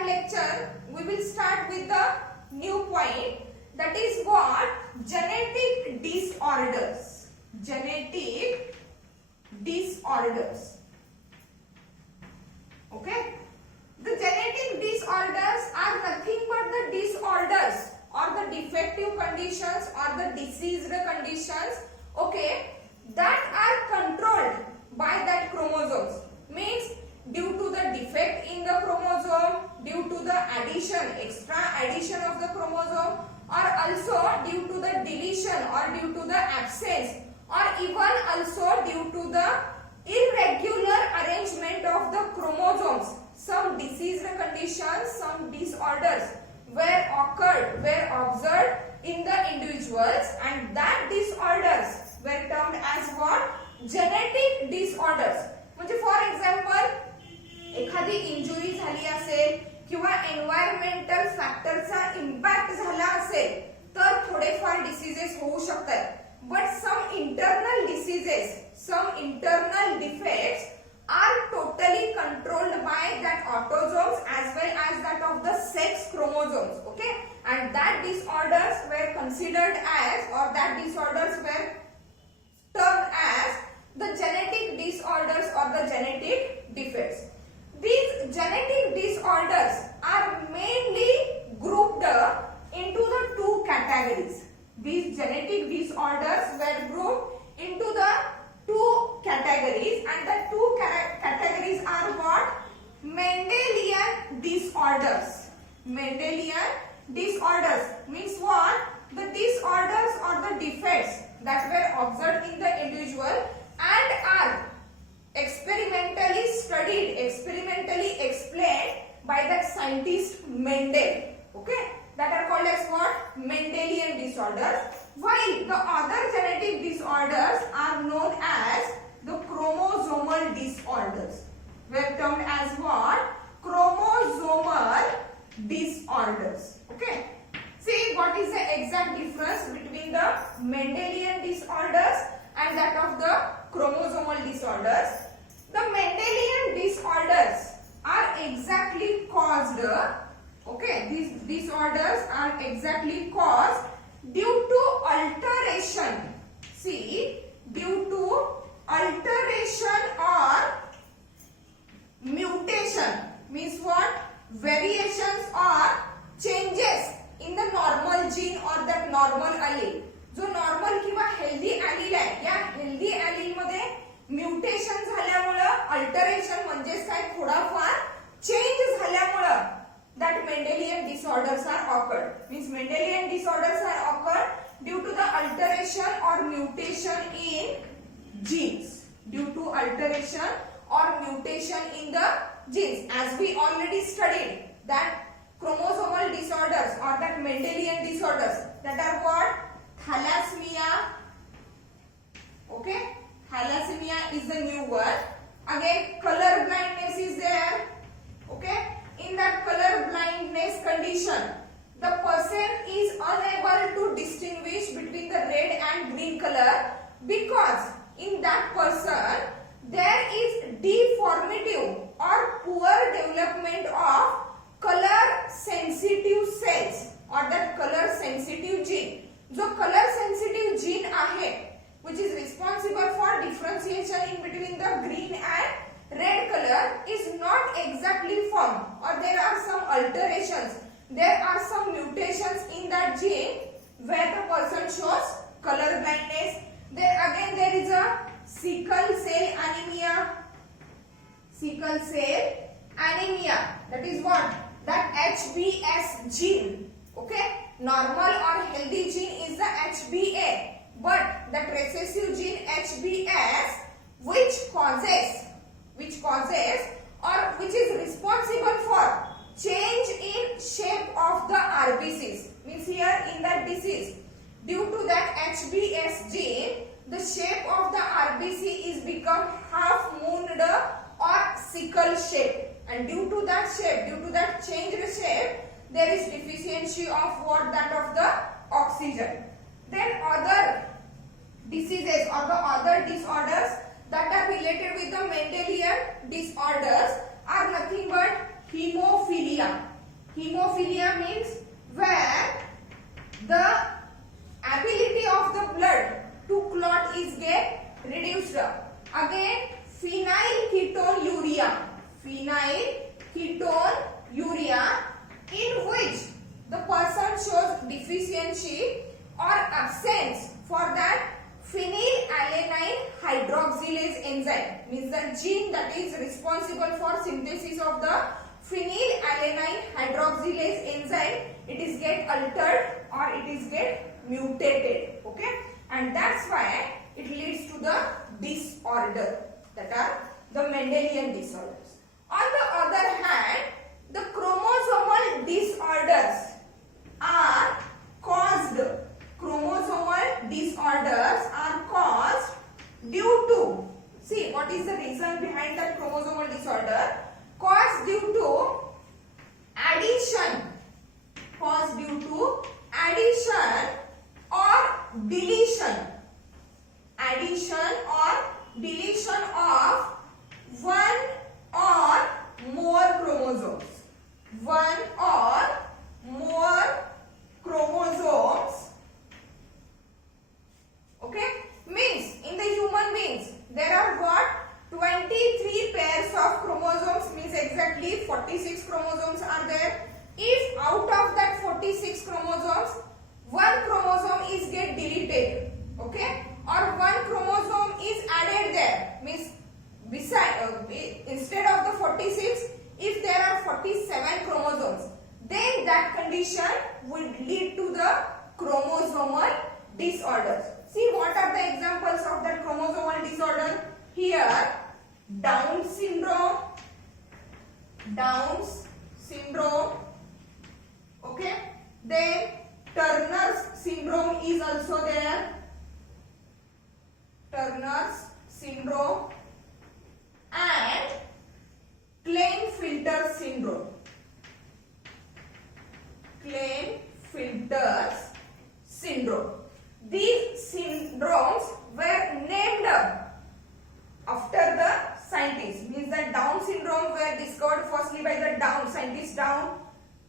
that lecture we will start with the new point, that is what? Genetic disorders. Genetic disorders. Okay. The genetic disorders are nothing but the disorders or the defective conditions or the diseased conditions, okay, that are controlled by that chromosomes. Means due to the defect in the chromosome, due to the extra addition of the chromosome, or also due to the deletion or due to the absence, or even also due to the irregular arrangement of the chromosomes. Some diseased conditions, some disorders were observed in the individuals, and that disorders were termed as what? Genetic disorders. म्हणजे for example एखादी injury झाली असेल किंवा environmental फॅक्टरचा impact झाला असेल तर थोडेफार diseases होऊ शकतात. But some internal diseases, some internal defects are totally controlled by that autosomes as well as that of the sex chromosomes, okay, and that disorders were considered as, or that disorders were termed as the genetic disorders or the genetic defects. These genetic disorders are mainly grouped into the two categories. These genetic disorders were grouped into the two categories, and the two categories are what? Mendelian disorders. Mendelian disorders means what? The disorders or the defects that were observed in the individual and are experimentally studied, experimentally explained by the scientist Mendel, okay, that are called as what? Mendelian disorders. While the other genetic disorders are known as the chromosomal disorders. Were termed as what? Chromosomal disorders. Okay. See what is the exact difference between the Mendelian disorders and that of the chromosomal disorders. The Mendelian disorders are exactly caused, okay, these disorders are exactly caused due to alteration. See, due to alteration or mutation means what? Variations or changes in the normal gene or that normal allele. जो normal किंवा healthy ॲलील आहे, या healthy ॲलील मध्ये mutation झाल्यामुळे, alteration म्हणजेच काय, थोडाफार change झाल्यामुळे that Mendelian disorders are occurred. Means Mendelian disorders are occurred due to the alteration or mutation in genes. Due to alteration or mutation in the genes. As we already studied that chromosomal disorders or that Mendelian disorders, that are what? Thalassemia. Okay? Thalassemia is the new word. Again, color blindness is there. Okay? In that color blindness condition, the person is unable to distinguish between the red and green color because in that person there is deformative or poor development of color sensitive cells or that color sensitive gene. जो color sensitive gene आहे, which is responsible for differentiation in between the green and red color, is not exactly formed, or there are some alterations, there are some mutations in that gene where the person shows color blindness. Then again there is a sickle cell anemia. Sickle cell anemia, that is what? That HbS gene, okay, normal or healthy gene is the HbA, but that recessive gene HbS which causes or which is responsible for change in shape of the RBCs. Means here in that disease, due to that HbS gene, the shape of the RBC is become half mooned or sickle shape, and due to that shape, due to that changed shape, there is deficiency of what? That of the oxygen. Then other diseases or the other disorders that are related with the Mendelian disorders are nothing but hemophilia. Hemophilia means where the ability of the blood to clot is get reduced. Again, phenylketonuria. Phenylketonuria, in which the person shows deficiency or absence for that phenylalanine hydroxylase enzyme, means the gene that is responsible for synthesis of the phenylalanine hydroxylase enzyme, it is get altered or it is get mutated. Okay, and that's why it leads to the disorder, that are the Mendelian disorders. On the other hand, the chromosomal disorders are caused due to, see what is the reason behind that chromosomal disorder? Caused due to addition or deletion of one or more chromosomes. Okay, means in the human beings there are what, 23 pairs of chromosomes, means exactly 46 chromosomes are there. If out of that 46 chromosomes, one chromosome is get deleted, okay, or one chromosome is added there, means beside instead of the 46, if there are 47 chromosomes, then that condition would lead to the chromosomal disorders. See what are the examples of that chromosomal disorder? Here, Down syndrome, okay, then Turner's syndrome is also there, Turner's syndrome, and Klinefelter syndrome. Klinefelter's syndrome. These syndromes were named after the scientists, means that Down syndrome were discovered firstly by the scientist Down,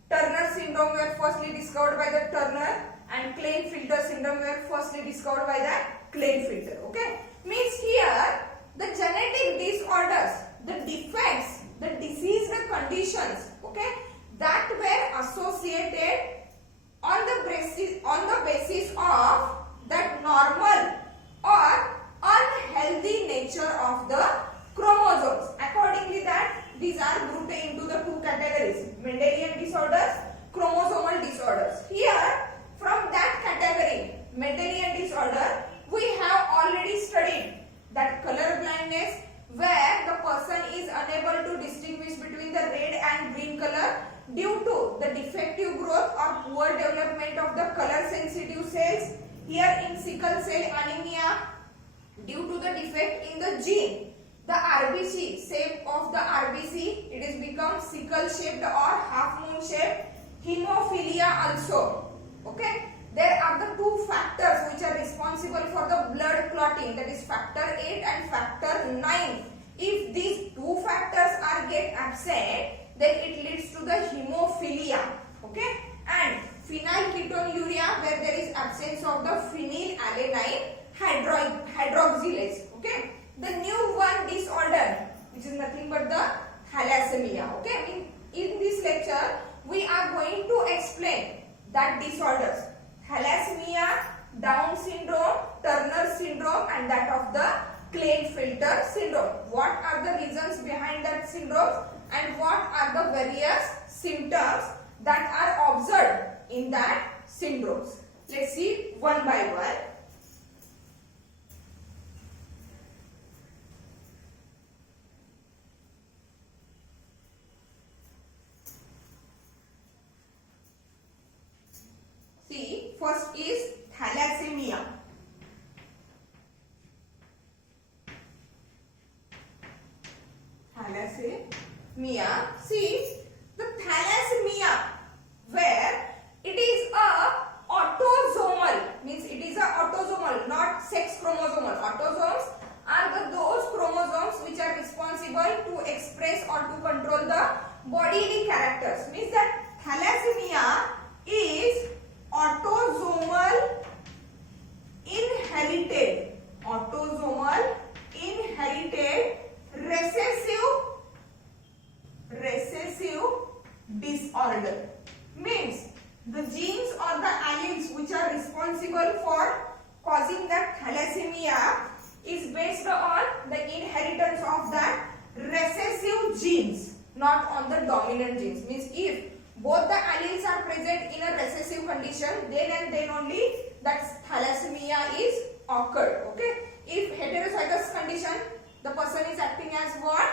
Turner syndrome were firstly discovered by the Turner, and Klinefelter syndrome were firstly discovered by the Klinefelter. Okay, means here the genetic disorders, the defects, the diseased conditions, okay, that were associated on the basis of that normal or unhealthy nature of the chromosomes. Accordingly, that these are grouped into the two categories: Mendelian disorders, chromosomal disorders. Here, from that category, Mendelian disorder, we have already studied that color blindness, where the person is unable to distinguish between the red and green color due to the defective growth or poor development of the color sensitive cells. Here in sickle cell anemia, due to the defect in the gene, the RBC, shape of the RBC, it is become sickle shaped or half moon shaped. Hemophilia also. Okay, there are the two factors which are responsible for the blood clotting, that is factor 8 and factor 9. If these two factors are get absent, then it leads to the hemophilia. Okay, and phenylketonuria, where there is absence of the phenylalanine hydroxylase. Okay, the new one disorder, which is nothing but the thalassemia. Okay, in this lecture we are going to explain that disorders: thalassemia, Down syndrome, Turner syndrome, and that of the Klinefelter syndrome. What are the reasons behind that syndrome, and what are the various symptoms that are observed in that syndromes? Let's see one by one. See, first is thalassemia. See, the thalassemia, where it is a autosomal, means it is a autosomal, not sex chromosomal. Autosomes are those chromosomes which are responsible to express or to control the bodily characters. Means that thalassemia is autosomal inherited recessive disorder. Means the genes or the alleles which are responsible for causing that thalassemia is based on the inheritance of that recessive genes, not on the dominant genes. Means if both the alleles are present in a recessive condition, then and then only that thalassemia is occurred. Okay. If heterozygous condition, the person is acting as what?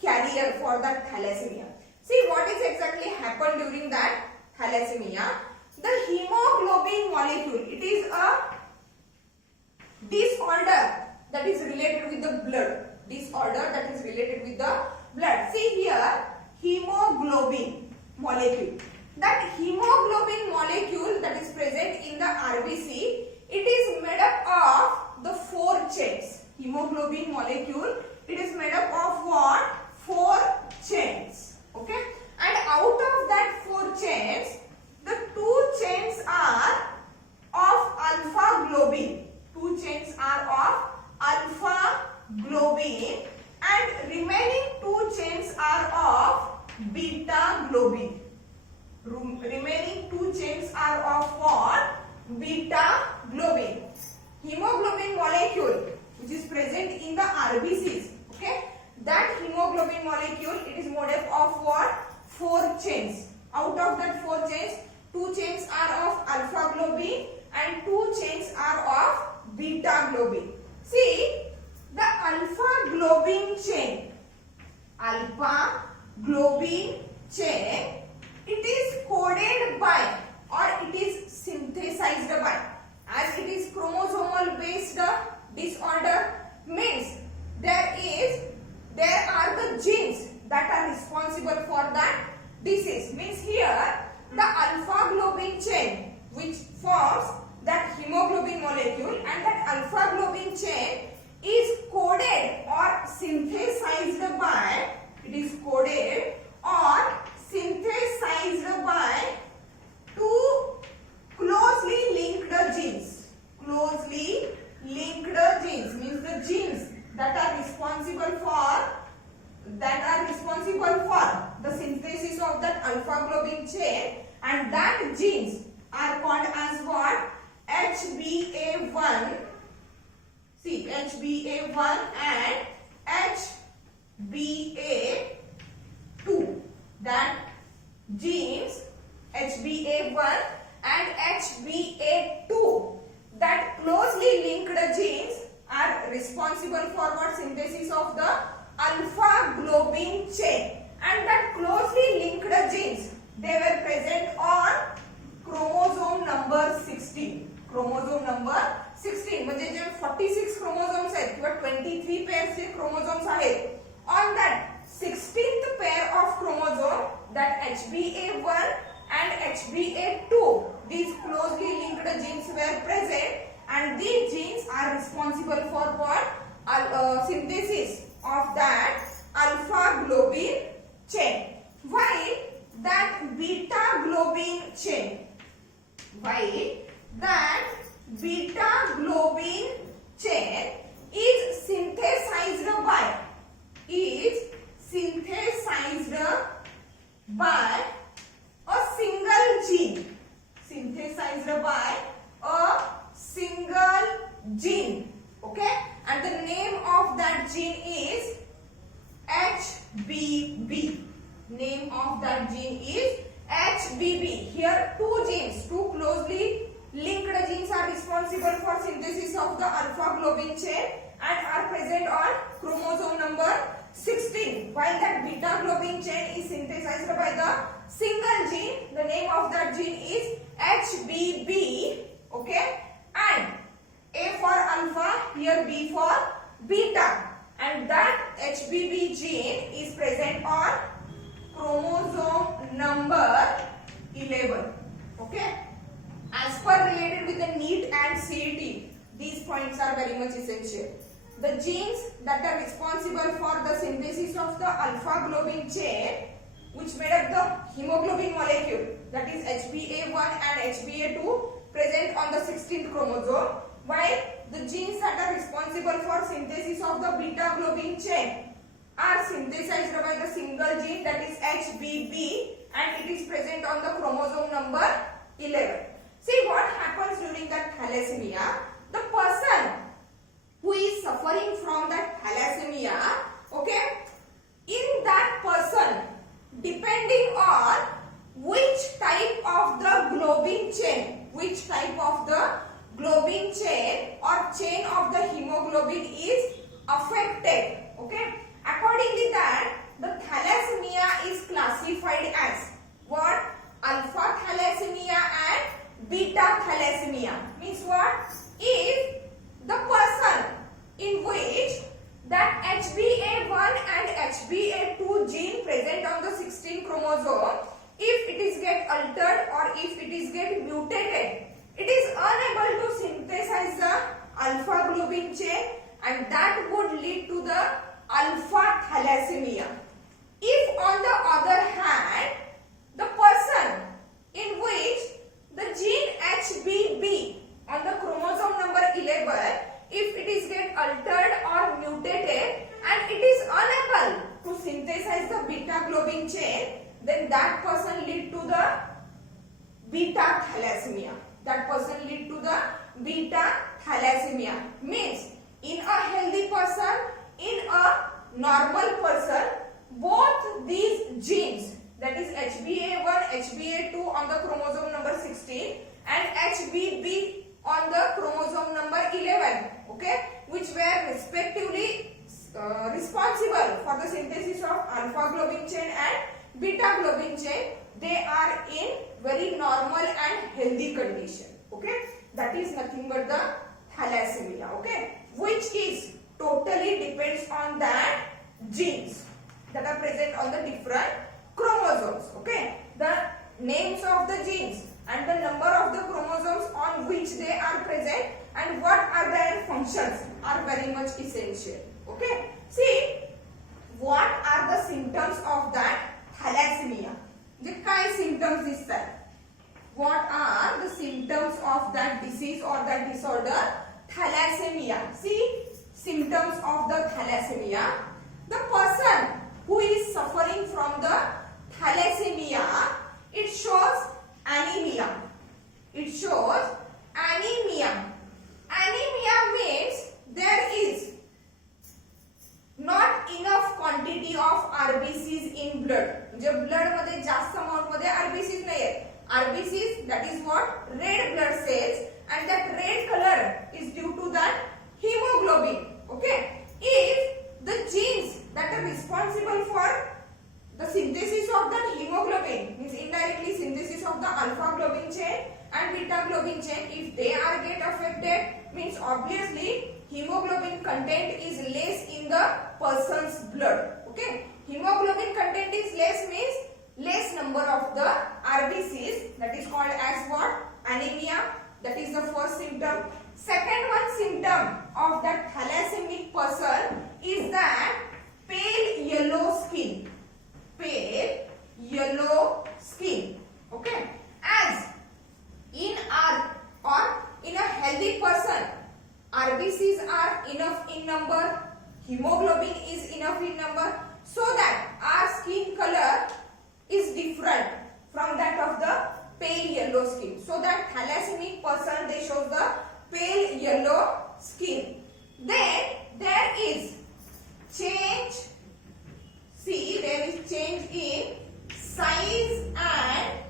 Carrier for that thalassemia. See what is exactly happened during that thalassemia. The hemoglobin molecule, it is a disorder that is related with the blood. See here, hemoglobin molecule. That hemoglobin molecule that is present in the RBC, it is made up of the 4 chains. Hemoglobin molecule, it is made up of what? 4 chains. Okay. And out of that 4 chains, the 2 chains are of alpha globin. 2 chains are of alpha globin and remaining 2 chains are of beta globin. Remaining 2 chains are of what? Beta globin. Hemoglobin molecule which is present in the RBCs. Okay. That hemoglobin molecule, it is made up of what? 4 chains. Out of that 4 chains, 2 chains are of alpha globin and 2 chains are of beta globin. See, the alpha globin chain, it is coded by or it is synthesized by, as it is chromosomal based disorder, means there are the genes that are responsible for that disease. Means here the alpha globin chain which forms that hemoglobin molecule, and that alpha globin chain is coded or synthesized by, it is coded or synthesized by 2 closely linked genes. Closely linked genes means the genes that are responsible for the synthesis of that alpha globin chain, and that genes are called as what? HbA1. See, HbA1 and HbA2. That genes HbA1 and HbA2, that closely linked genes are responsible for what? Synthesis of the alpha globin chain. And that closely linked genes, they were present on chromosome number 16. Chromosome number 16 म्हणजे जे 46 chromosomes आहेत किंवा 23 pairs चे chromosomes आहेत, on that 16th pair of chromosome, that HbA1 and HbA2, these closely linked genes were present, and these genes are responsible for what? Synthesis of that alpha globin chain. While that beta globin chain, is synthesized by a single gene. Okay, and the name of that gene is HBB. Name of that gene is HBB. Here two closely linked genes are responsible for synthesis of the alpha globin chain and are present on chromosome number 16. While that beta globin chain is synthesized by the single gene, the name of that gene is HBB. Okay, and A for alpha, here B for beta, and that HBB gene is present on chromosome number 11. Okay, as per related with the NEET and CET, these points are very much essential. The genes that are responsible for the synthesis of the alpha globin chain, which made up the hemoglobin molecule, that is HbA1 and HbA2 present on the 16th chromosome, while the genes that are responsible for synthesis of the beta globin chain are synthesized by the single gene, that is HBB, and it is present on the chromosome number 11. See what happens during that thalassemia. The person who is suffering from that thalassemia, okay, in that person, depending on which type of the globin chain, or chain of the hemoglobin is affected, okay, accordingly that the thalassemia is classified as what? Alpha thalassemia and beta thalassemia. Means what? If the person in which that HbA1 and HbA2 gene present on the 16th chromosome, if it is get altered or if it is get mutated, it is unable to synthesize the alpha globin chain, and that would lead to the alpha thalassemia. If on the other hand, the person in which the gene HBB on the chromosome number 11, if it is get altered or mutated and it is unable to synthesize the beta globin chain, then that person lead to the beta thalassemia. Means in a healthy person, in a normal person, both these genes, that is HbA1, HbA2 on the chromosome number 16 and HBB on the chromosome number 11, okay, which were respectively responsible for the synthesis of alpha globin chain and beta globin chain, they are in very normal and healthy condition, okay. That is nothing but the thalassemia, okay, which is totally depends on that genes that are present on the different chromosomes, okay. The names of the genes and the number of the chromosomes on which they are present and what are their functions are very much essential, okay. See, what are the symptoms of that thalassemia? जे काय symptoms दिसतात? What are the symptoms of that disease or that disorder? Thalassemia. See, symptoms of the thalassemia. The person who is suffering from the thalassemia, it shows anemia. Anemia means there is not enough quantity of RBCs in blood. म्हणजे blood मध्ये जास्त amount मध्ये RBCs नाही आहेत. RBCs, that is what? Red blood cells, and that red color is due to that hemoglobin, okay. If the genes that are responsible for the synthesis of the hemoglobin, means indirectly synthesis of the alpha globin chain and beta globin chain, if they are get affected, means obviously hemoglobin content is less in the person's blood, okay. Hemoglobin content is less means less number of the RBCs, that is called as what? Anemia. That is the first symptom. Second one symptom of that thalassemic person is that pale yellow skin. Okay. As in a healthy person, RBCs are enough in number, hemoglobin is enough in number, so that our skin color is different from that of the pale yellow skin. So that thalassemic person, they show the pale yellow skin. Then there is change. See, there is change in size and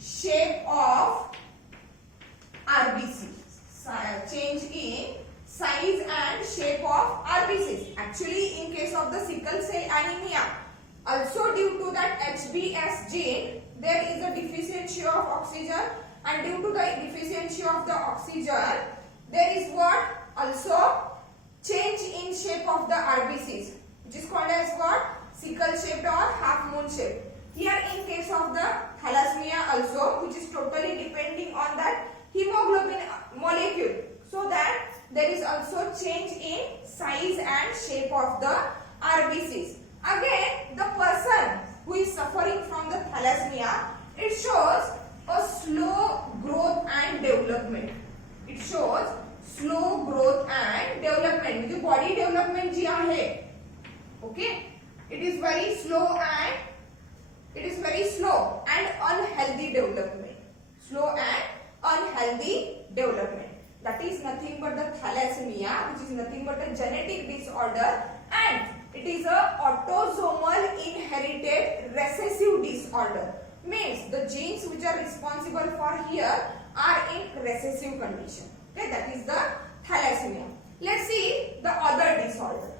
shape of RBC. Change in size and shape of RBCs. Actually, in case of the sickle cell anemia, also due to that HbS gene, there is a deficiency of oxygen, and due to the deficiency of the oxygen, there is what? Also change in shape of the RBCs, which is called as what? Sickle shaped or half moon shaped. Here in case of the thalassemia also, which is totally depending on that hemoglobin molecule, so that there is also change in size and shape of the RBCs. Again, the person who is suffering it shows a slow growth and development. It shows slow growth and development. म्हणजे body development जी आहे, okay, it is very slow and unhealthy development. Slow and unhealthy development. That is nothing but the thalassemia, which is nothing but a genetic disorder, and it is a autosomal inherited recessive disorder. Means the genes which are responsible for here are in recessive condition. Okay, that is the thalassemia. Let's see the other disorder.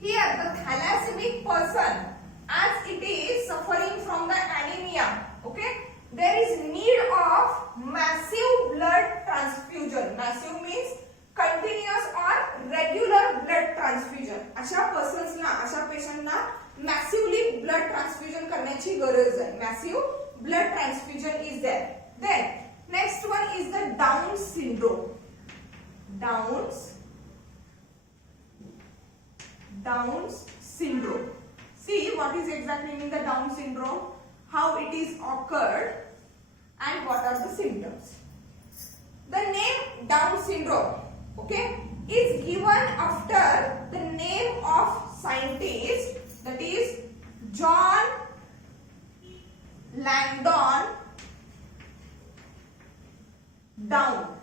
Here the thalassemic person, as it is suffering from the anemia, okay, there is need of massive blood transfusion. Massive means continuous or regular blood transfusion. अशा persons ना, अशा patient ना massively blood transfusion करण्याची गरज आहे. Massive blood transfusion is there. Then next one is the Down syndrome. Down's syndrome. See what is exactly mean the Down syndrome, how it is occurred, and what are the symptoms. The name Down syndrome, okay, is given after the name of scientist, that is John Langdon Down.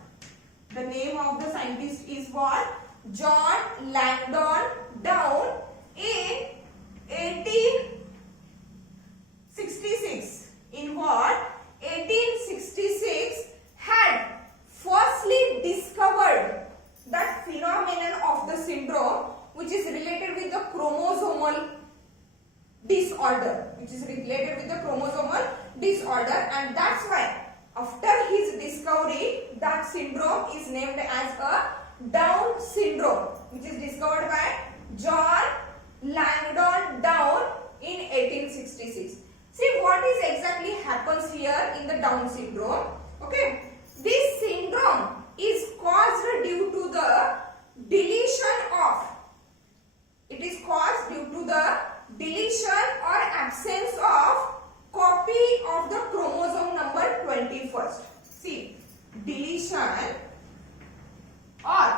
The name of the scientist is what? John Langdon Down in 1866. In what? 1866 had firstly discovered that phenomenon of the syndrome which is related with the chromosomal disorder, and that's why after his discovery that syndrome is named as a Down syndrome, which is discovered by John Langdon Down in 1866. See what is exactly happens here in the Down syndrome. Okay, this syndrome is caused due to the deletion of. It is caused due to the deletion or absence of copy of the chromosome number 21st. See, deletion or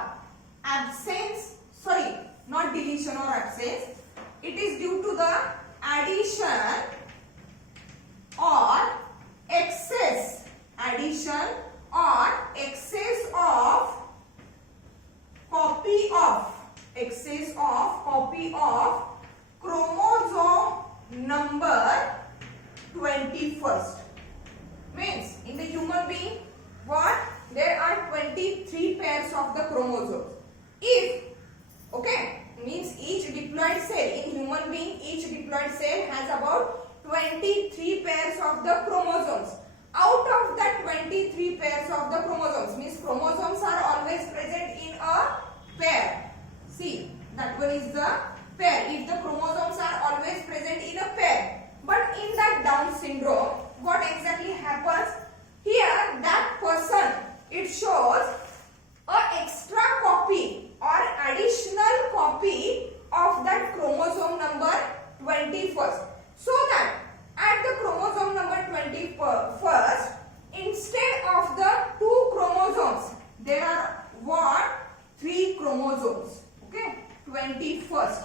absence, sorry, not deletion or absence, it is due to the addition or excess of copy of chromosome number 21st. Means in the human being, what? There are 23 pairs of the chromosomes. If, okay, means each diploid cell in human being, each diploid cell has about 23 pairs of the chromosomes. Out of that 23 pairs of the chromosomes, means chromosomes are always present in a pair. See, that one is the pair. If the chromosomes are always present in a pair, but in that Down syndrome, what exactly happens? Here, that person, it shows an extra copy or additional copy of that chromosome number 21st. So that at the chromosome number 21st, instead of the 2 chromosomes, there are what? 3 chromosomes. Okay, 21st.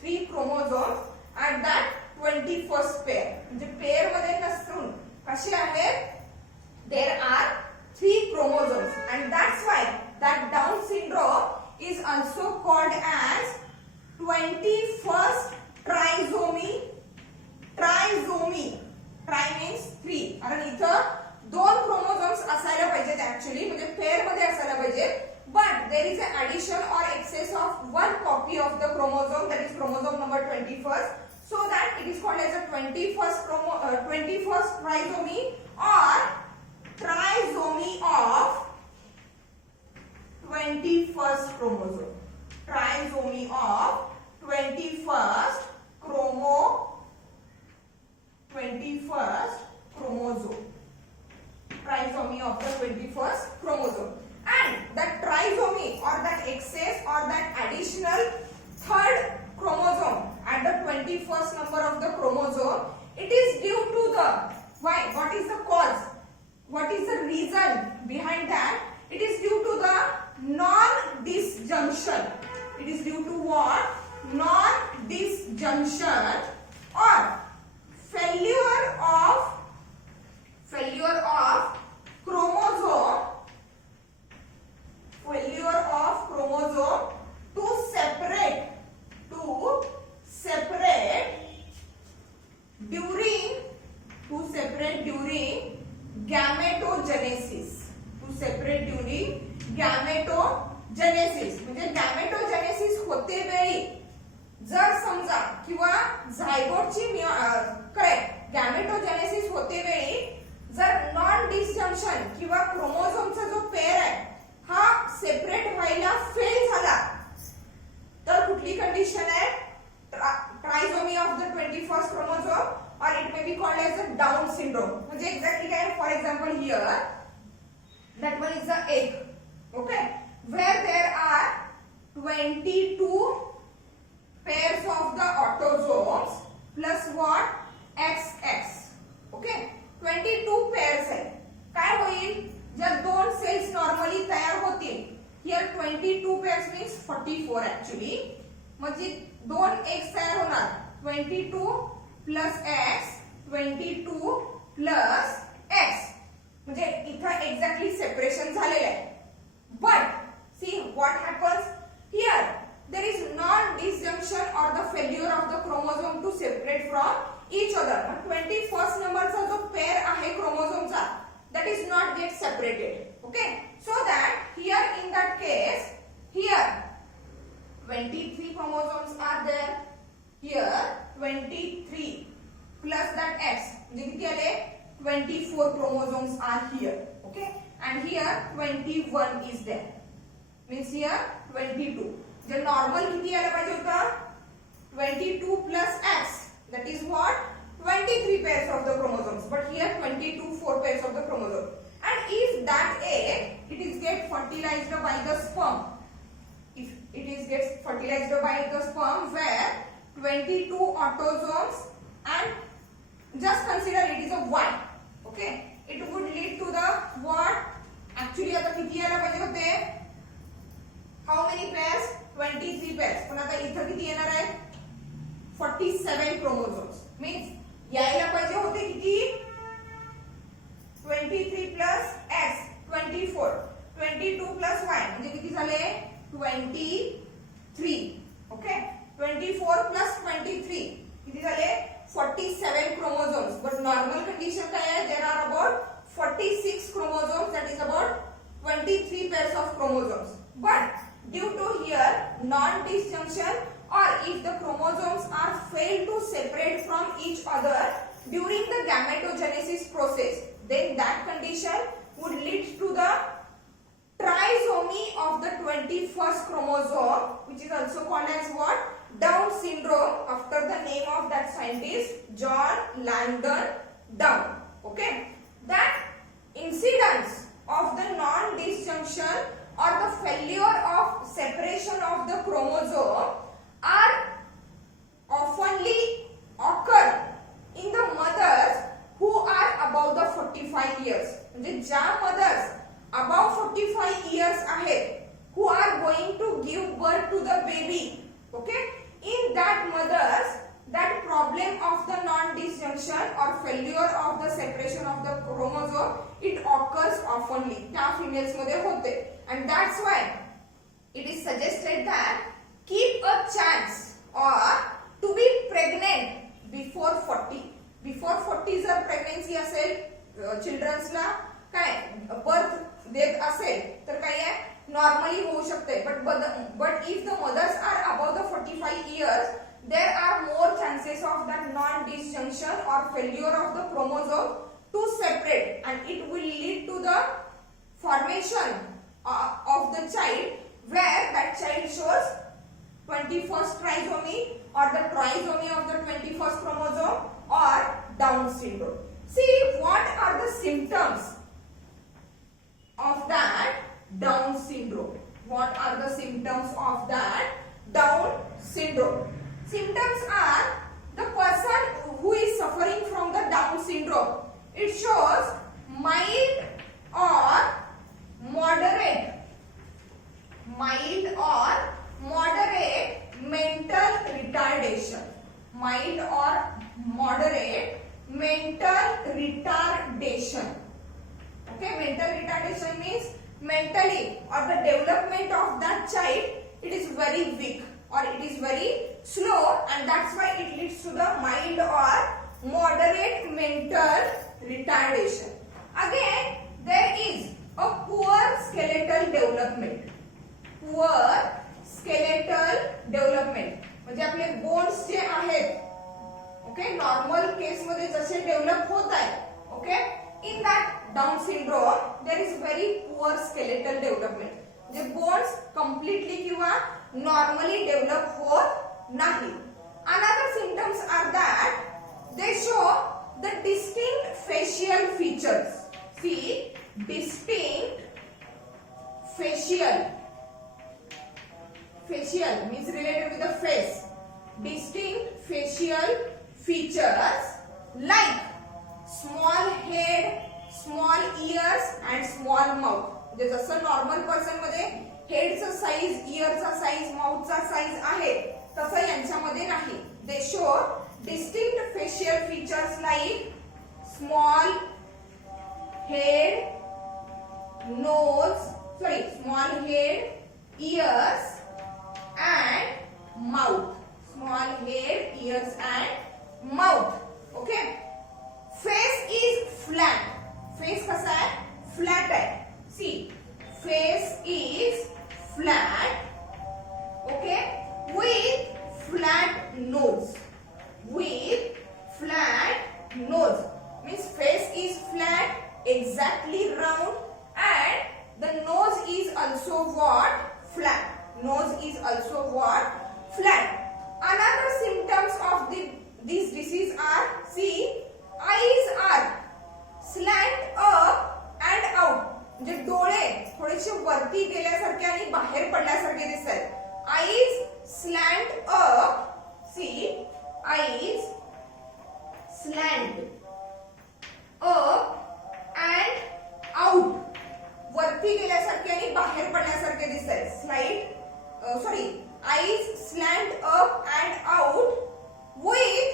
3 chromosomes at that 21st pair. म्हणजे pair मध्ये नसून कसे आहेत? There are 3 chromosomes, and that's why that Down syndrome is also called as 21st trisomy. Tri means 3. कारण इथं 2 chromosomes असायला पाहिजेत actually, म्हणजे pair मध्ये असायला पाहिजेत. But there is an addition or excess of 1 copy of the chromosome, that is chromosome number 21st. So that it is called as a 21st trisomy or trisomy of 21st chromosome. Trisomy of 21st chromosome. Trisomy of the 21st chromosome. And that trisomy or that excess or that additional 3rd chromosome at the 21st number of of the chromosome. It is due to the why? What is the cause? What is the reason behind that? It is due to the non-disjunction. It is due to what? Non-disjunction or failure of chromosome to separate during gametogenesis. म्हणजे गॅमेटोजेनेसिस होते वेळी जर समजा किंवा झायगोटची correct गॅमेटोजेनेसिस होते वेळी जर non disjunction किंवा क्रोमोझोमचा जो पेअर आहे हा सेपरेट व्हायला फेल झाला तर कुठली कंडिशन आहे? Trisomy of the 21st chromosome or it may be called as a Down syndrome. म्हणजे exactly काय? For example here, that one is the egg, okay, where there are 22 pairs of the autosomes plus what? XX, okay, 22 pairs आहे. काय होईल? जर दोन sales normally तयार होतील, here 22 pairs means 44 actually, म्हणजे दोन eggs तयार होणार 22 plus x 22 plus x म्हणजे इथं एक्झॅक्टली सेपरेशन झालेलं आहे. But see what happens here there is non disjunction or the failure of the chromosome to separate from each other. 21st नंबरचा जो पेअर आहे क्रोमोझोमचा that is not get separated, okay, so that here in that case here 23 chromosomes are there, here 23 plus that x म्हणजे किती आले? 24 chromosomes are here, okay, and here 21 is there, means here 22. J normal किती आलं पाहिजे होतं? 22 plus x, that is what? 23 pairs of the chromosomes, but here 4 pairs of the chromosomes. And if that egg it is get fertilized by the sperm, if it is gets fertilized by the sperm where 22 autosomes and just consider it is a Y, okay, it would lead to the what? Actually आता किती यायला पाहिजे होते? How many pairs? 23 pairs. पण आता इथं किती येणार आहे? 47 chromosomes. Means यायला पाहिजे होते किती? 23 plus x 24, 22 plus y म्हणजे किती झाले? 23, okay, 24 plus 23 किती झाले? 47 chromosomes. But normal condition काय आहे? There are about 46 chromosomes, that is about 23 pairs of chromosomes. But due to here non-disjunction or if the chromosomes are failed to separate from each other during the gametogenesis process, then that condition would lead to the trisomy of the 21st chromosome, which is also called as what? Down syndrome, after the name of that scientist John Langdon Down. Okay, that incidence of the non-disjunction or the failure of separation of the chromosome are oftenly occur in the mothers who are above the 45 years. म्हणजे ज्या mothers above 45 years आहेत who are going to give birth to the baby, okay, in that mothers that problem of the non-disjunction or failure of the separation of the chromosome it occurs oftenly. त्या females मध्ये होते, and that's why it is suggested that keep a chance or to be pregnant before 40. Before 40 जर pregnancy असेल चिल्ड्रन्सला काय birth देत असेल तर काय आहे नॉर्मली होऊ शकते. but if the mothers are above the 45 years there are more chances of that non-disjunction or failure of the chromosome to separate, and it will lead to the formation of the child where that child shows 21st trisomy or the trisomy of the 21st chromosome or Down syndrome. See what are the symptoms of that Down syndrome. What are the symptoms of that Down syndrome? Symptoms are the person it shows mild or moderate mental retardation. Mild or moderate mental retardation. Okay, mental retardation means mentally or the development of that child, it is very weak or it is very slow, and that's why it leads to the mild or moderate mental retardation. Again, there is a poor skeletal development. Poor skeletal development म्हणजे आपले bones जे आहेत, okay, normal case मध्ये जसे develop होत आहेत, okay, in that Down syndrome there is very poor skeletal development. म्हणजे bones completely किंवा normally develop होत नाही. Another symptoms are that they show the distinct facial features. See, distinct facial means related with the face. Distinct facial features like small head, small ears and small mouth. म्हणजे जसं normal person मध्ये हेडचा size, इयरचा size, माउथचा size आहे तसं यांच्यामध्ये नाही. दे show distinct facial features like small head, small head, ears and mouth. Small head, ears and mouth. Okay. Face is flat. Face कसा है? Flat है. See, face is flat. Okay. With flat nose. With flat nose means face is flat, exactly round, and the nose is also what? Flat. Nose is also what? Flat. Another symptoms of this disease are, see, eyes are slant up and out. म्हणजे डोळे थोडेसे वरती गेल्यासारखे आणि बाहेर पडल्यासारखे दिसतात. Eyes slant up. See, eyes slant up and out. वरती गेल्यासारखे आणि बाहेर पडल्यासारखे दिसतात. Eyes slant up and out with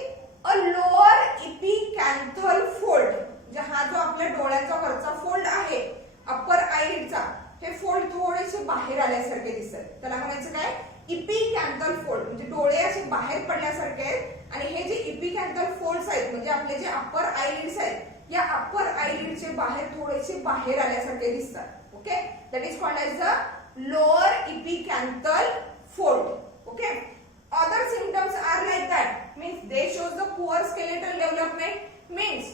a lower epicanthal fold. म्हणजे हा जो आपल्या डोळ्याचा वरचा फोल्ड आहे अप्पर आयलिडचा, हे फोल्ड थोडेसे बाहेर आल्यासारखे दिसतात. त्याला म्हणायचं काय? इपिकॅन्थल फोल्ड. म्हणजे डोळे असे बाहेर पडल्यासारखे आहेत आणि हे जे इपिकॅन्थल फोल्ड्स आहेत म्हणजे आपले जे अप्पर आयलिड्स आहेत, या अप्पर आयलिडचे बाहेर थोडेसे बाहेर आल्यासारखे दिसतात. Okay, that is called as the lower epicanthal fold. Okay, other symptoms are like that, means they shows the poor skeletal development, means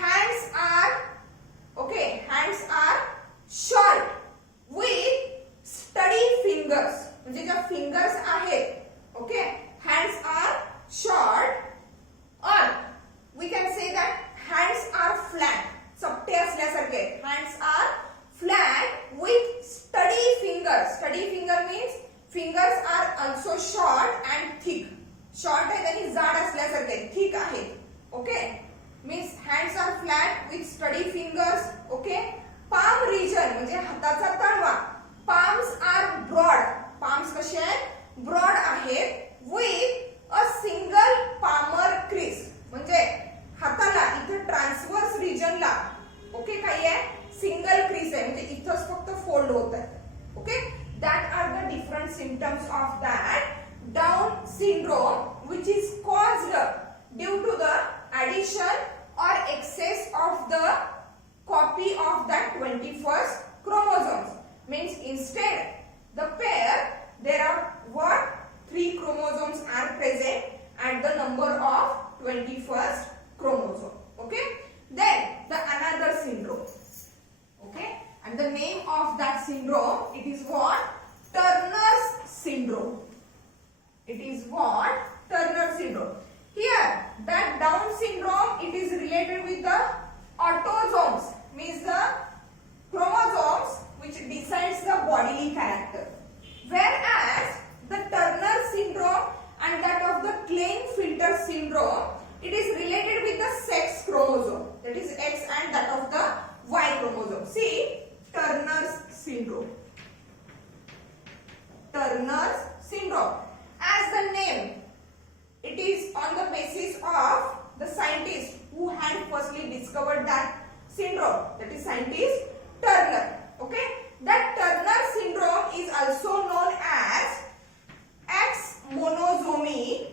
hands are short with sturdy fingers. म्हणजे ज्या fingers आहेत, okay, hands are short, or we can say that hands are flat. चपटे असल्यासारखे. hands are flat with sturdy fingers. Sturdy finger means fingers are also short and thick. Short आहे आणि जाड असल्यासारखे, thick आहे. Okay, means hands are flat with sturdy fingers. Okay, palm region म्हणजे हाताचा तळवा. Palms are broad. Palms कसे आहेत? Broad आहेत with a single palmar crease. म्हणजे हाताला इथे ट्रान्सवर्स रिजनला, ओके, काय आहे? सिंगल क्रीज आहे. म्हणजे इथंच फक्त फोल्ड होत आहे. Okay, that are the different symptoms of that Down syndrome which is caused due to the addition or excess of the copy of that 21st chromosomes. Means instead the pair there are what? 3 chromosomes are present at the number of 21st chromosome. Okay, then the another syndrome. Okay, and the name of that syndrome, it is what? Turner's syndrome. It is what? Turner syndrome. Here that Down syndrome, it is related with the autosomes, means the chromosomes which decides the bodily character, whereas the Turner syndrome and that of the Klinefelter syndrome, it is related with the sex chromosome, that is X, and that of the Y chromosome. See, Turner's syndrome. Turner's syndrome. As the name, it is on the basis of the scientist who had firstly discovered that syndrome, that is scientist Turner. Okay, that Turner syndrome is also known as X monosomy,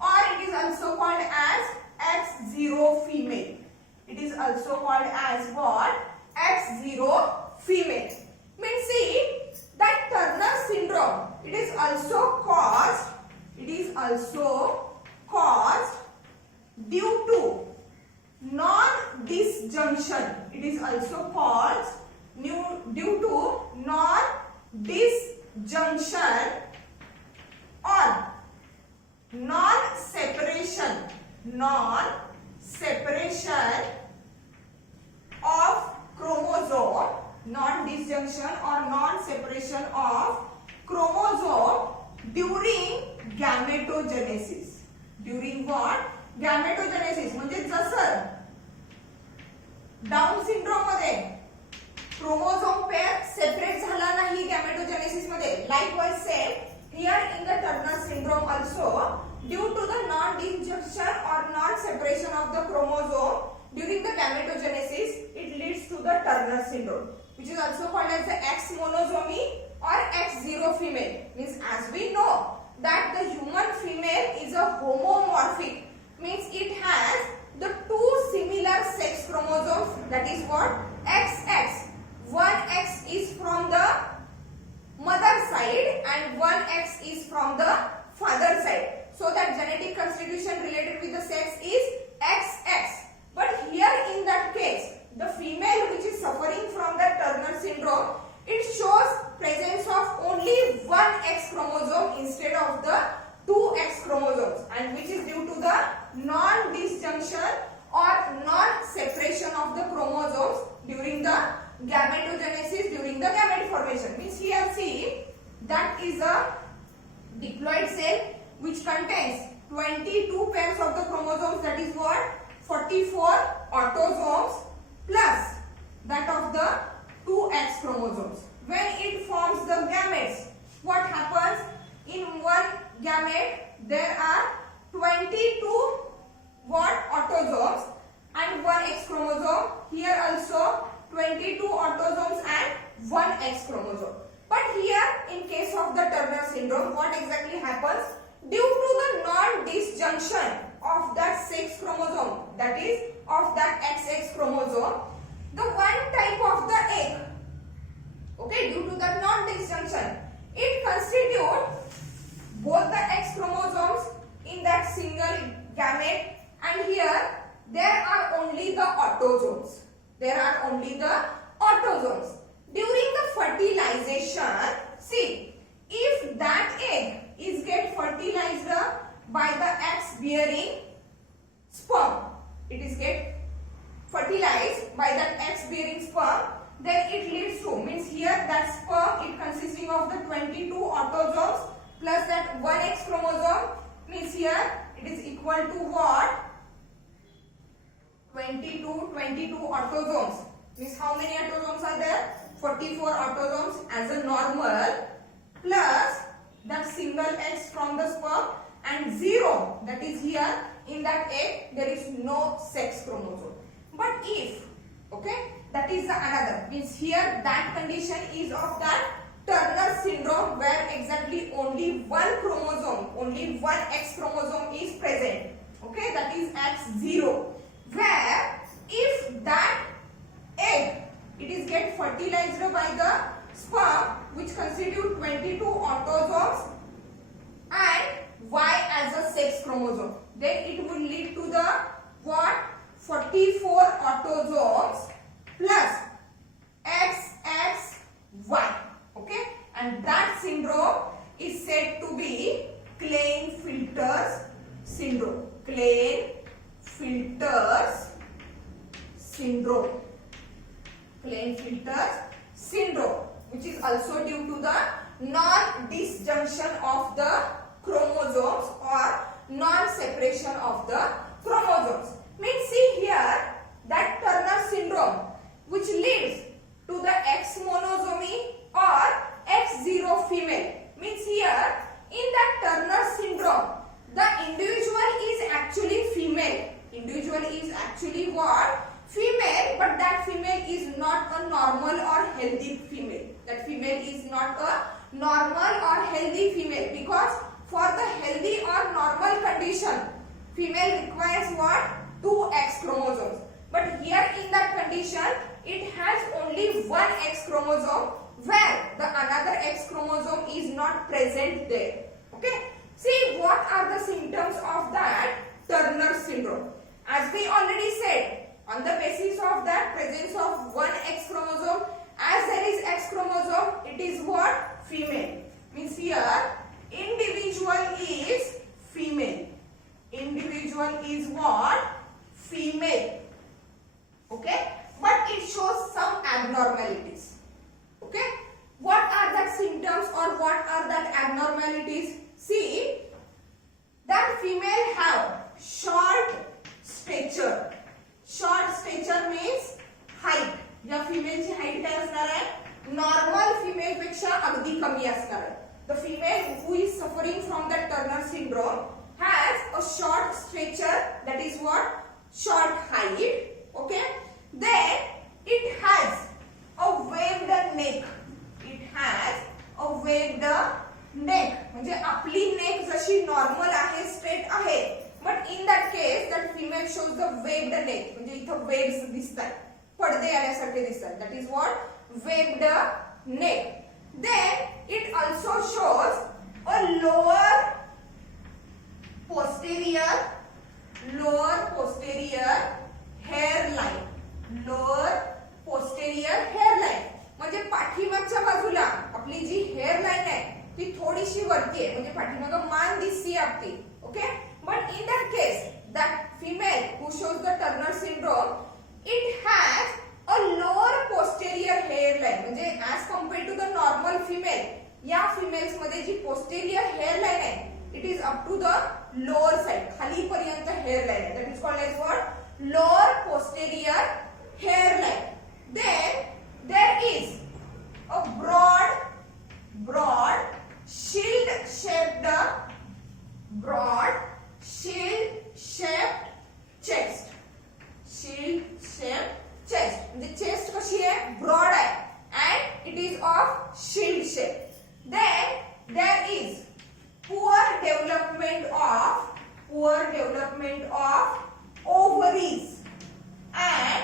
or it is also called as X0 female. It is also called as what? X0 female. Means see that Turner syndrome, it is also caused due to non-disjunction. It is also caused due to non-disjunction or non-separation of chromosome, non-disjunction or non-separation of chromosome during gametogenesis. During what? Gametogenesis. म्हणजे जसं down syndrome मध्ये chromosome pair separate झाला नाही गॅमेटोजेनेसिस मध्ये, likewise same here in the Turner syndrome also, due to the non-disjunction or non-separation of the chromosome during the gametogenesis, it leads to the Turner syndrome, which is also called as the X monosomy or X0 female. Means as we know that the human female is a homomorphic, means it has the two similar sex chromosomes, that is what? XX. One X is from the mother side and one X is from the father side. So that genetic constitution related with the sex is XX. But here in that case, the female which is suffering from the Turner syndrome, it shows presence of only one X chromosome instead of the two X chromosomes, and which is due to the non-disjunction or non-separation of the chromosomes during the gametogenesis, during the gamete formation. Means here see, that is a diploid cell which contains 22 pairs of the chromosomes, that is what? 44 autosomes plus that of the 2X chromosomes. When it forms the gametes, what happens? In one gamete there are 22 what? Autosomes and one X chromosome. Here also 22 autosomes and one X chromosome. But here in case of the Turner syndrome, what exactly happens? Due to the non-disjunction of that sex chromosome, that is of that XX chromosome, the one type of the egg, okay, due to the non-disjunction, it constitutes both the X chromosomes in that single gamete, and here there are only the autosomes. There are only the autosomes. During the fertilization, see, if that egg is get fertilized by the X bearing sperm, it is get fertilized by that X bearing sperm, then it leads to, means here that sperm, it consisting of the 22 autosomes plus that one X chromosome, means here it is equal to what? 22 autosomes. Means how many autosomes are there? 44 autosomes as a normal, plus that single X from the sperm, and 0, that is here in that egg there is no sex chromosome. But if, okay, that is the another, means here that condition is of that Turner syndrome where exactly only one chromosome, only one X chromosome is present, okay, that is X0, where if that egg, it is get fertilized by the sperm which constitute 22 autosomes and Y as a sex chromosome, then it will lead to the what? 44 autosomes plus XXY, okay, and that syndrome is said to be Klinefelter's syndrome. Klinefelter's syndrome. Klinefelter's syndrome, which is also due to the non-disjunction of the chromosomes or non-separation of the chromosomes. Means see here that Turner syndrome which leads to the X monosomy or X0 female. Means here in that Turner syndrome the individual is actually female. Individual is actually what? Female, but that female is not a normal or healthy female. That female is not a normal or healthy female, because for the healthy or normal condition female requires what? 2 X chromosomes. But here in that condition it has only 1 X chromosome, where the another X chromosome is not present there. Okay. See what are the symptoms of that Turner syndrome. As we already said, on the basis of that presence of 1 X chromosome, as there is X chromosome, it is what? Female. Means here individual is female. Individual is what? Female. Okay. But it shows some abnormalities. Okay. What are that symptoms or what are that abnormalities? See, that female have short stature. Short stature means height. या female ची height काय असणार आहे? Normal female पेक्षा अगदी कमी असणार आहे. The female who is suffering from the Turner syndrome has a short stature, that is what? Short height. Okay. Then it has a waved neck. It has a waved neck. म्हणजे आपली neck जशी normal आहे, straight आहे. But in that case, that female shows the waved neck. म्हणजे इथं waves दिसतात. पडदे आल्यासारखे दिसतात. That is what? Waved neck. Then it also shows a lower posterior hairline. Lower posterior hairline. म्हणजे पाठीमागच्या बाजूला आपली जी हेअरलाईन आहे ती थोडीशी वरती आहे. म्हणजे पाठीमागं मान दिसते आपली. Okay. But in that case, that female who shows the Turner syndrome, it has a lower posterior hairline. म्हणजे as compared to the normal female, या females मध्ये जी posterior hairline आहे, it is up to the lower side. खाली पर्यंत hairline आहे. That is called as what? Lower posterior hairline. Then there is a broad shield-shaped chest. Shield-shaped chest. The chest कशी आहे? Broad आहे. And it is of shield shape. Then there is poor development of ovaries and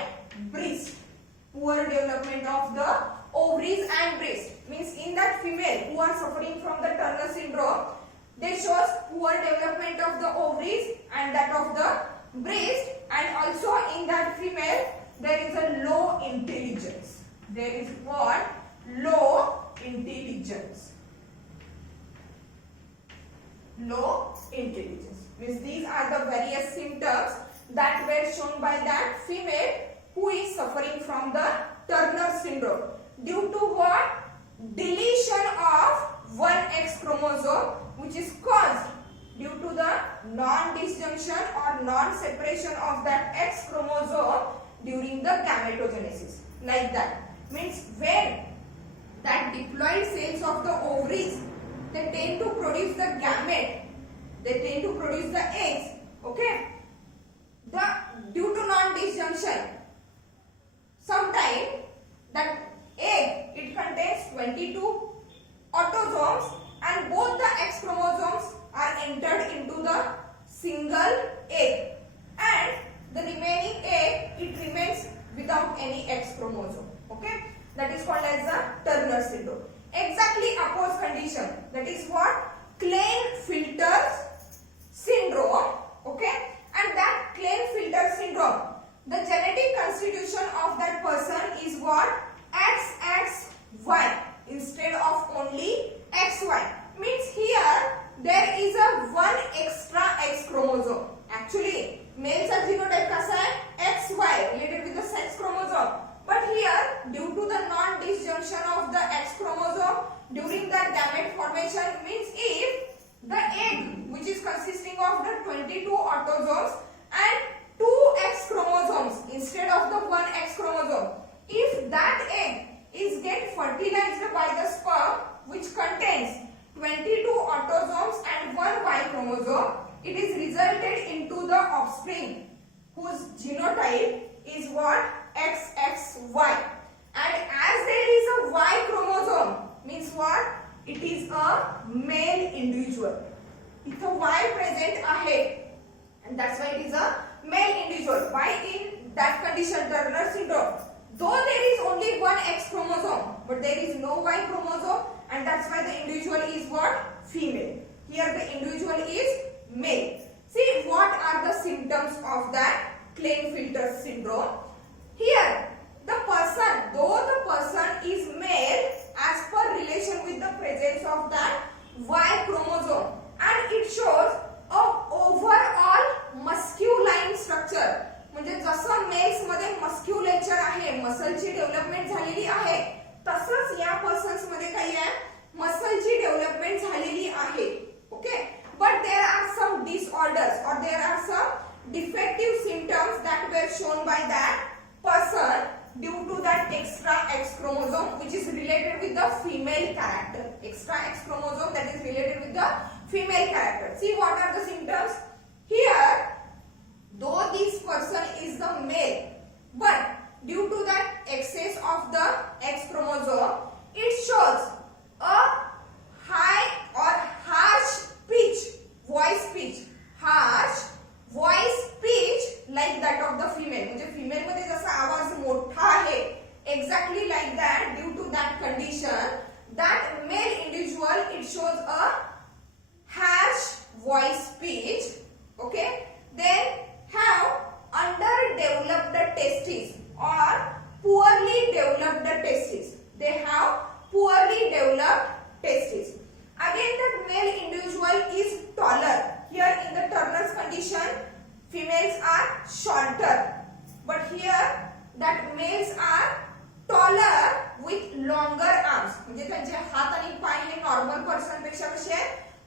breast. Poor development of the ovaries and breast. Means in that female who are suffering from the Turner syndrome, they shows poor development of the ovaries and that of the breast, and also in that female there is a low intelligence. There is what? Low intelligence. Low intelligence. Means these are the various symptoms that were shown by that female who is suffering from the Turner syndrome. Due to what? Deletion of 1 X chromosome, which is caused due to the non-disjunction or non-separation of that X chromosome during the gametogenesis. Like that. Means when that diploid cells of the ovaries, they tend to produce the gamete, they tend to produce the eggs. Okay. Due to non-disjunction, sometime that egg, it contains 22 autosomes and both the X chromosomes are entered into the single egg, and the remaining egg, it remains without any X chromosome. Okay. That is called as the Turner syndrome. Exactly opposite condition, that is what? Klinefelter syndrome. Okay. And that Klinefelter syndrome, the genetic constitution of that person is what? XXY instead of only XY. Means here there is a 1 extra X chromosome. Actually male चा genotype कसा आहे? XY, related with the sex chromosome. But here due to the non-disjunction of the X chromosome during the gamete formation, means if the egg which is consisting of the 22 autosomes and 2 X chromosomes instead of the 1 X chromosome. If that egg is get fertilized by the sperm which contains 22 autosomes and 1 Y chromosome, it is resulted into the offspring whose genotype is what? XXY. And as there is a Y chromosome, means what? It is a male individual. इथं Y present आहे, and that's why it is a male individual. Why in that condition, Turner syndrome? Though there is only 1 X chromosome, but there is no Y chromosome, and that's why the individual is what? Female. Here the individual is male. See what are the symptoms of that Klinefelter syndrome. Here the person, though the person is male as per relation with the presence of that Y chromosome, and it shows a overall masculine structure. म्हणजे जसं mails मध्ये मस्क्युलेचर आहे, मसलची development झालेली आहे, तसंच या persons मध्ये काय आहे? मसलची डेव्हलपमेंट झालेली आहे. Okay, but there are some disorders or there are some defective symptoms that were shown by that person due to that extra X chromosome which is related with the female character. Extra X chromosome that is related with the female character. See what are the symptoms? Here, though this person is the male, but due to that excess of the X chromosome, it shows a high or harsh pitch, voice pitch, harsh voice pitch like that of the female. म्हणजे female मध्ये जसा आवाज मोठा आहे, exactly like that. Due to that condition, that male individual, it shows a harsh voice pitch. Okay, then have underdeveloped testes or poorly developed testes. They have poorly developed testes. Again, the male individual is taller. Here in the Turner's condition, females are shorter, but here that males are taller with longer arms. म्हणजे त्यांचे हात आणि पाय हे normal person पेक्षा कसे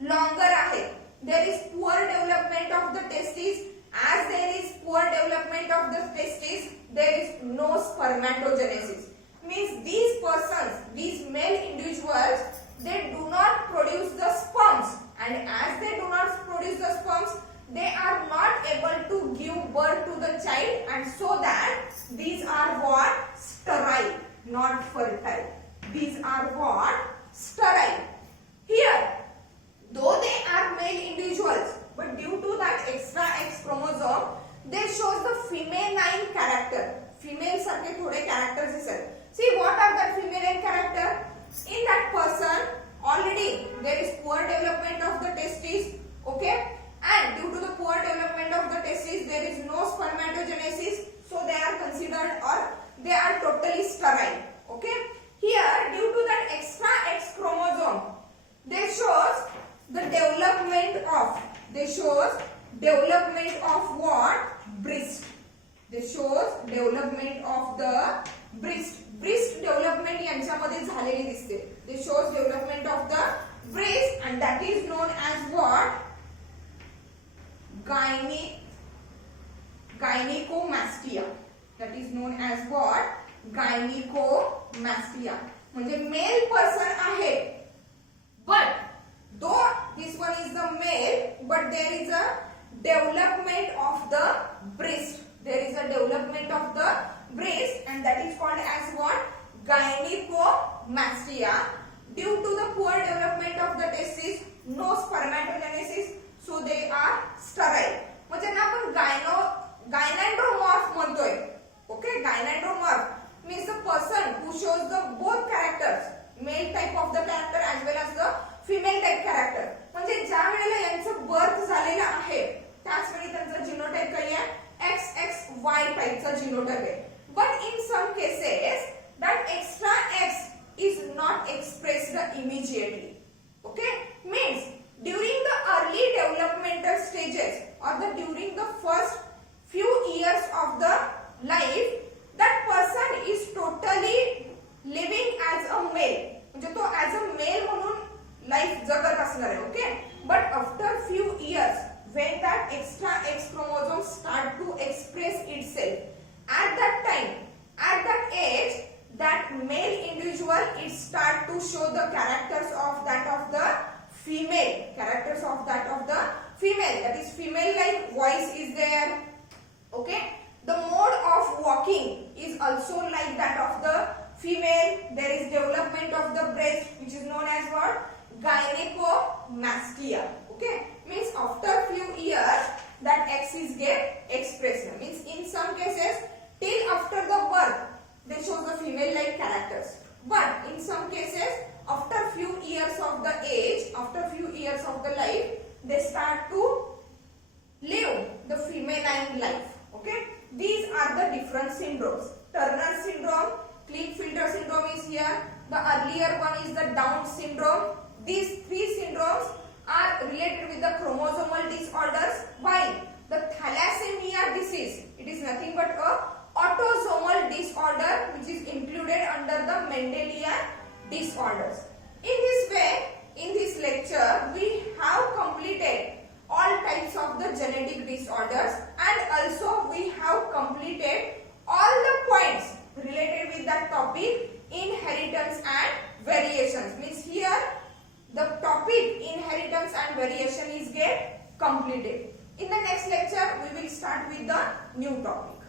longer आहे. There is poor development of the testes. As there is poor development of the testes, there is no spermatogenesis. Means these persons, these male individuals, they do not produce the sperms, and as they do not produce the sperms, they are not able to give birth to the child, and so that these are what? Sterile, not fertile. These are what? Sterile. Here, though they are male individuals, but due to that extra X chromosome, they shows the feminine character. Female sarke thode characters दिसत. See what are that feminine character? In that person, already there is poor development of the testes. Okay, and due to the poor development of the testes, there is no spermatogenesis, so they are considered or they are totally sterile. Okay, here due to that extra X chromosome, they shows the development of what? Breast. They shows development of the breast. Breast development यांच्यामध्ये झालेली दिसते. They shows development of the breast, and that is known as what? Gynecomastia. That is known as what? Gynecomastia. म्हणजे male person आहे, but though this one is the male, but there is a development of the breast. There is a development of the breast, and that is called as what? Gynecomastia. Due to the poor development of the testes, no spermatogenesis, so they are sterile. म्हणजे ना आपण gynandromorph म्हणतोय. Okay, gynandromorph means the person who shows the both characters, male type of the character as well as the female type character. म्हणजे ज्या वेळेला यांचं birth झालेलं आहे, त्याच वेळी त्यांचा जीनोटाइप काय आहे? XXY टाइपचा जीनोटाइप आहे. But in some cases, that extra X is not expressed immediately. Okay, means during the early developmental stages or during the first few years of the life, that person is totally living as a male. म्हणजे तो as a male म्हणून life जगत असणार आहे. Okay, but after few years, when that extra X chromosome start to express itself, at that time, at that age, that male individual, it start to show the characters of that of the female, characters of that of the female, that is female like voice is there, okay. The mode of walking is also like that of the female. There is development of the breast, which is known as what? Gynecomastia, okay. Means after few years that X is get expressed. Means in some cases till after the birth they show the female like characters, but in some cases after few years of the age, after few years of the life, they start to live the feminine life, okay. These are the different syndromes. Turner syndrome, Klinefelter syndrome is here. The earlier one is the Down syndrome. These three syndromes are related with the chromosomal disorders. Why? The thalassemia disease, it is nothing but a autosomal disorder which is included under the Mendelian disorders. In this way, in this lecture, we have completed all types of the genetic disorders, and also we have completed all the points related with that topic, inheritance and variations. Means here the topic inheritance and variation is get completed. In the next lecture we will start with the new topic.